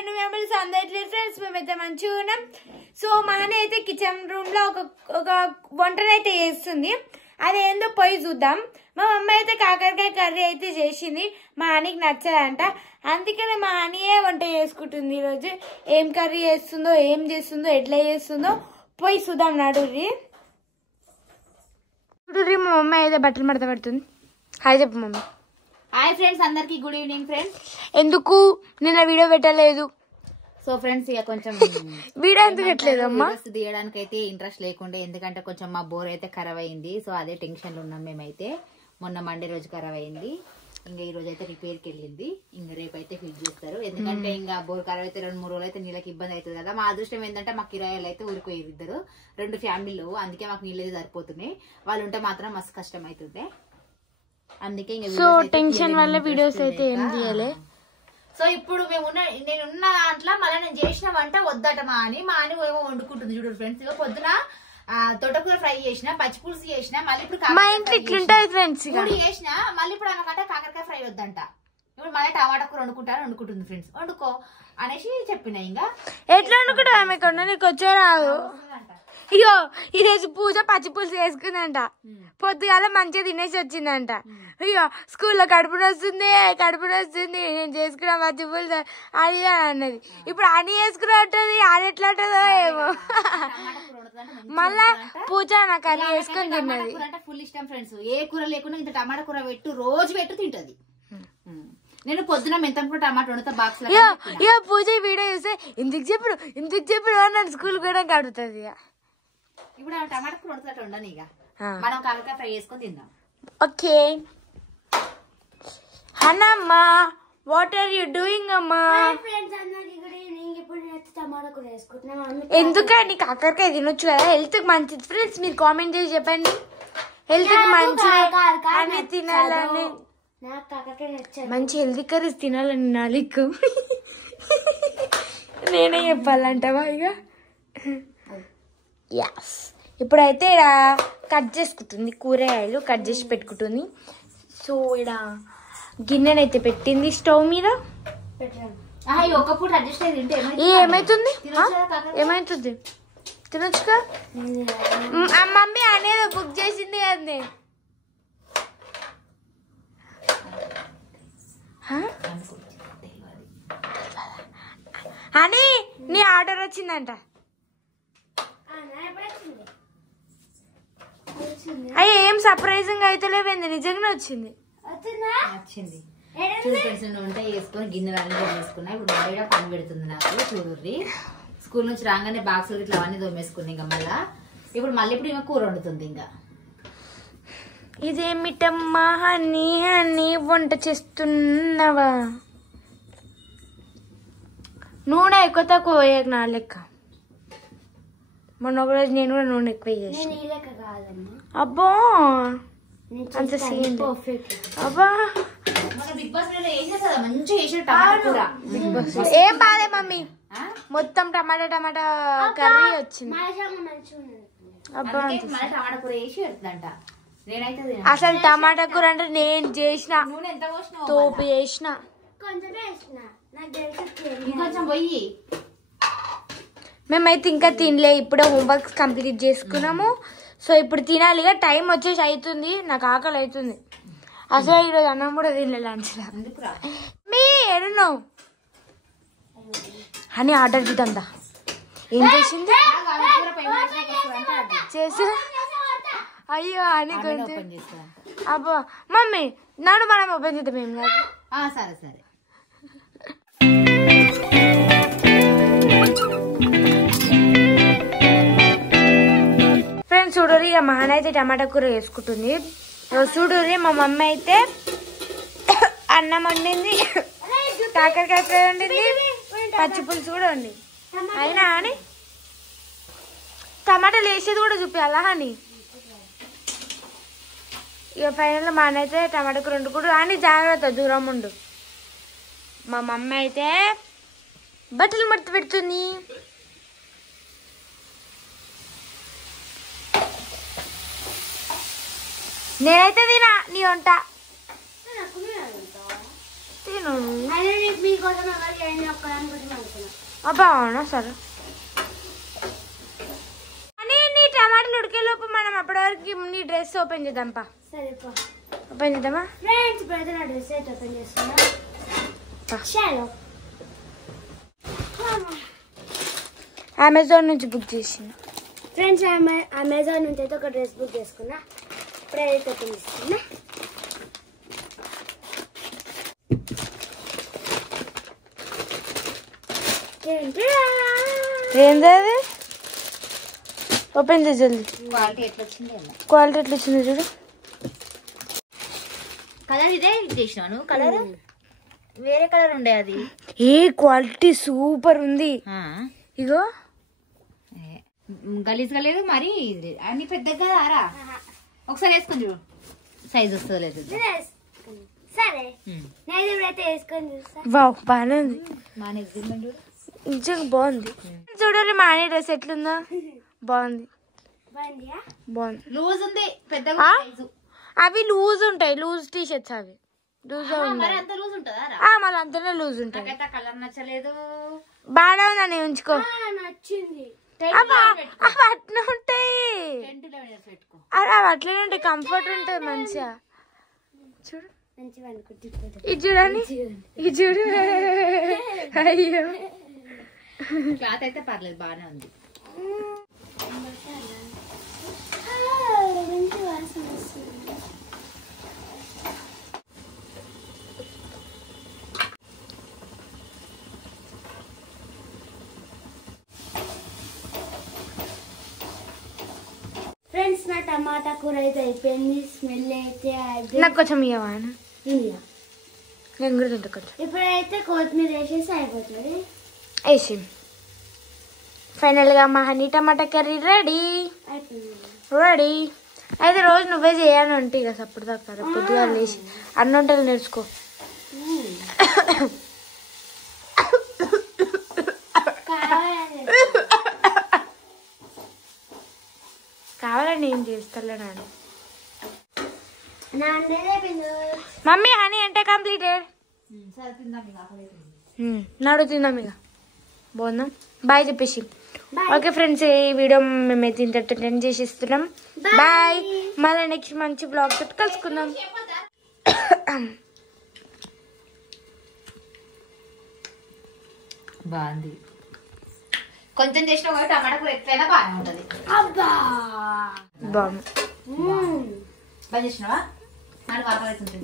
రెండు మెంబర్స్ అందట్లేదు ఫ్రెండ్స్, మేమైతే మంచిగా ఉన్నాం. సో మా అన్న అయితే కిచెన్ రూమ్ లో ఒక వంటనైతే చేస్తుంది, అదేందో పోయి చూద్దాం. మా మమ్మీ అయితే కాకరకాయ కర్రీ అయితే చేసింది, మా అన్నకి నచ్చదంట, అందుకనే మా అన్నయే వంట చేసుకుంటుంది ఈరోజు. ఏం కర్రీ చేస్తుందో, ఏం చేస్తుందో, ఎట్లా చేస్తుందో పోయి చూద్దాం. నడుర్రి మా మమ్మీ అయితే బట్టలు మడత పెడుతుంది. హాయ్ చెప్పు మమ్మీ. హాయ్ ఫ్రెండ్స్, అందరికి గుడ్ ఈవినింగ్ ఫ్రెండ్స్. ఎందుకు నిన్న వీడియో పెట్టలేదు? సో ఫ్రెండ్స్ ఇక కొంచెం వీడియో ఎందుకు పెట్టలేదు అమ్మా? తీయడానికి అయితే ఇంట్రెస్ట్ లేకుండే, ఎందుకంటే కొంచెం మా బోర్ అయితే ఖరాబ్ అయింది. సో అదే టెన్షన్ లో ఉన్నాం మేమైతే. మొన్న మండే రోజు ఖరాబ్ అయింది, ఇంకా ఈ రోజు అయితే రిపేర్కి వెళ్ళింది. ఇంకా రేపు అయితే ఫిట్ చేస్తారు, ఎందుకంటే ఇంకా బోర్ ఖరాబ్ అయితే 2-3 రోజులు అయితే నీళ్ళకి ఇబ్బంది అవుతుంది కదా. మా అదృష్టం ఏంటంటే మా కిరాయిలు అయితే ఊరిపోయారు ఇద్దరు, 2 ఫ్యామిలీలు, అందుకే మాకు నీళ్ళు అయితే సరిపోతున్నాయి. వాళ్ళు ఉంటే మాత్రం మస్తు కష్టం అవుతుంది, అందుకే సో టెన్షన్ వల్ల వీడియోస్ అయితే ఏం తీయాలి. సో ఇప్పుడు నేనున్న దాంట్లో మళ్ళీ నేను చేసిన వంట వద్దట మా అని ఏమో వండుకుంటుంది చూడు ఫ్రెండ్స్. ఇక పొద్దున తోటకూర ఫ్రై చేసిన, పచ్చిపులుసు చేసిన, మళ్ళీ ఇప్పుడు చేసిన, మళ్ళీ ఇప్పుడు అనకంటే కాకరకాయ ఫ్రై వద్దంట. ఇప్పుడు మళ్ళీ టమాటా కూర వండుకుంటుంది ఫ్రెండ్స్. వండుకో అనేసి చెప్పిన. ఇంకా ఎట్లా వండుకుంటా నీకు వచ్చే రాదు. అయ్యో ఈరోజు పూజ పచ్చి పులుసు వేసుకుందంట, పొద్దుగాల మంచిగా తినేసి వచ్చిందంట. అయ్యో స్కూల్లో కడుపు నొస్తుంది నేను చేసుకున్న పచ్చి పులుసు అది అన్నది. ఇప్పుడు అని వేసుకుని ఉంటుంది, అది ఎట్లా ఉంటుందో ఏమో. మళ్ళా పూజ నా కర్రీ వేసుకొని తిన్నది. ఫుల్ ఇష్టం ఫ్రెండ్స్, ఏ కూర లేకుండా ఇంత టమాటా కూర రోజు పెట్టు తింటది. నేను పొద్దున మెంతం కూడా టమాటా వండుతా బాక్స్ లో. పూజ వీడియో చూస్తే ఎందుకు చెప్పుడు నన్ను స్కూల్ కూడా కడుగుతుంది. ఇప్పుడు టమాటా కూర వండుతా ఉండను, ఇక మనం కాకరకాయ ఫ్రై చేసుకొని తిందాం. Okay Hannamma, what are you doing అమ్మా? ఎందుకండి కాకరకాయ తినొచ్చు కదా, హెల్త్ కి మంచిది ఫ్రెండ్స్. మీరు కామెంట్ చేసి చెప్పండి, హెల్త్ కి మంచిది తినాలని, మంచి హెల్తీ కర్రీస్ తినాలని నాలుగు నేనే చెప్పాలంటావా? ఇక యాస్ ఇప్పుడైతే ఇక్కడ కట్ చేసుకుంటుంది, కూరగాయలు కట్ చేసి పెట్టుకుంటుంది. సో ఇక్కడ గిన్నెనైతే పెట్టింది స్టవ్ మీద. ఏమైతుంది తినొచ్చుగా. మమ్మీ అనేది బుక్ చేసింది కదండి. అని నీ ఆర్డర్ వచ్చిందంట. అయ్యో ఏం సర్ప్రైజింగ్ అయితే లేవేంది, నిజంగానే వచ్చింది. వంట వేసుకొని గిన్నెలన్నీ దోమేసుకున్నా. ఇప్పుడు మళ్ళీ పని పెడుతుంది నాకు చూడుర్రి. స్కూల్ నుంచి రాగానే బాక్సులు ఇట్లా అవన్నీ దోమేసుకున్నా. ఇంకా మళ్ళీ ఇప్పుడు ఈమె కూర వండుతుంది. ఇంకా ఇదేమిటమ్మా హనీ వంట చేస్తున్నావా? నూనె ఎక్కువ తక్కువ పోయాక నా లెక్క. మొన్న ఒకరోజు నేను కూడా నూనె ఎక్కువ చేసిన. అబ్బో అంత సీన్ అబ్బా. ఏం బాధే మమ్మీ, మొత్తం టమాటా కర్రీ వచ్చింది. అబ్బా అసలు టమాటా కూర అంటే నేను చేసిన, తోపు చేసిన. మేమైతే ఇంకా తినలే, ఇప్పుడే హోంవర్క్ కంప్లీట్ చేసుకున్నాము. సో ఇప్పుడు తినాలిగా, టైం వచ్చేసి అవుతుంది, నాకు ఆకలి అవుతుంది. అసలు ఈరోజు అన్నం కూడా తినలే లంచ్. మీ ఎడున్నావు అని ఆర్డర్ చేద్దా. ఏం చేసింది చేసి? అయ్యో అని అబ్బా మమ్మీ నాడు మనం ఓపెన్ చేద్దాం. ఏం కాదు. సరే సరే ఫ్రెండ్స్ చూడరి, ఇక మా అన్న అయితే టమాటా కూర వేసుకుంటుంది. చూడరి మా మమ్మీ అయితే అన్నం వండింది, కాకరకాయ ఫ్రై వండింది, పచ్చి పులుసు కూడా ఉంది. అయినా అని టమాటాలు వేసేది కూడా చూపించాలా అని. ఇక ఫైనల్ మా అన్న అయితే టమాటా కూర వండుకుంటు అని. జాగ్రత్త దూరం ఉండు. మా మమ్మీ అయితే బట్టలు మడత పెడుతుంది. నేనైతే తినా నీ వంట తిను. అబ్బా అవునా సరే అని నీ టమాటాలు ఉడికే లోపు మనం అప్పటి వరకు నీ డ్రెస్ ఓపెన్ చేద్దాంపా. ఓపెన్ చేద్దామా డ్రెస్ అయితే ఓపెన్ చేస్తున్నా. అమెజాన్ నుంచి బుక్ చేసిన ఫ్రెండ్స్ అమెజాన్ నుంచి అయితే ఒక డ్రెస్ బుక్ చేసుకున్నా. ఇప్పుడే అయితే ఓపెన్ చేస్తున్నా. ఏంది అది ఓపెన్ చేసి జల్దీ. క్వాలిటీ ఎట్లా వచ్చింది క్వాలిటీ ఎట్లా వచ్చింది చూడు. కలర్ ఇదే చేసినాను. కలర్ వేరే కలర్ ఉండే అది. ఏ క్వాలిటీ సూపర్ ఉంది. ఇగో గలీజ్గా లేదు మరి అన్ని పెద్దగా రా. ఒకసారి వేసుకొని చూడు సైజ్ వస్తుంది లేదు. సరే నేను ఇప్పుడైతే వేసుకొని చూస్తా. వావ్ బాగానే ఉంది. మానే చూడు నిజంగా బాగుంది. చూడండి మానే డ్రెస్ ఎట్లుందో. బాగుంది బాగుంది. లూజ్ ఉంది పెద్దగా. అవి లూజ్ ఉంటాయి. లూజ్ టీ షర్ట్స్ అవి లూజ్ మరి అంత లూజ్ ఉంటుందా? మళ్ళీ అంతనే లూజ్ ఉంటాయి. నాకైతే కలర్ నచ్చలేదు. బాగా ఉందని ఉంచుకో. నచ్చింది. అవి అట్లా ఉంటాయి. అరే అవి అట్లనే ఉంటాయి. కంఫర్ట్ ఉంటుంది మంచిగా. చూడు ఇది చూడండి. ఇది చూడు. అయ్యో క్లాత్ అయితే పర్లేదు బాగానే ఉంది. ఫ్రెండ్స్ నా టమాటా కూర అయితే అయిపోయింది. స్మెల్ అయితే నాకు కొంచెం ఇవ్వవా? నేను కూడా తింటా కొంచెం. ఇప్పుడైతే కొత్తిమీర వేసేసి అయిపోతుంది. వేసి ఫైనల్గా మా హనీ టమాటా కర్రీ రెడీ. రెడీ అయితే రోజు నువ్వే చేయాలని అంటే ఇక సప్పుడు దాకా పొద్దుగా లేచి అన్న వంటలు నేర్చుకో. కావాలని ఏం చేస్తాలే నాన్న. మమ్మీ హనీ అంటే కంప్లీటెడ్. నాడు తిందాం ఇక. బాగుందా? బాయ్ చెప్పేసి. ఓకే ఫ్రెండ్స్ ఈ వీడియో మేమైతే ఇంతటితో ఎండ్ చేసేస్తున్నాం. బాయ్. మళ్ళీ నెక్స్ట్ మంచి బ్లాగ్ తోటి కలుసుకుందాం. బాగుంది. కొంచెం చేసిన టమాటా కూర ఎట్లయినా బాగానే ఉంటది. బాగుంది. బాగా చేసినావా? నాకు ఆకలి అవుతుంది.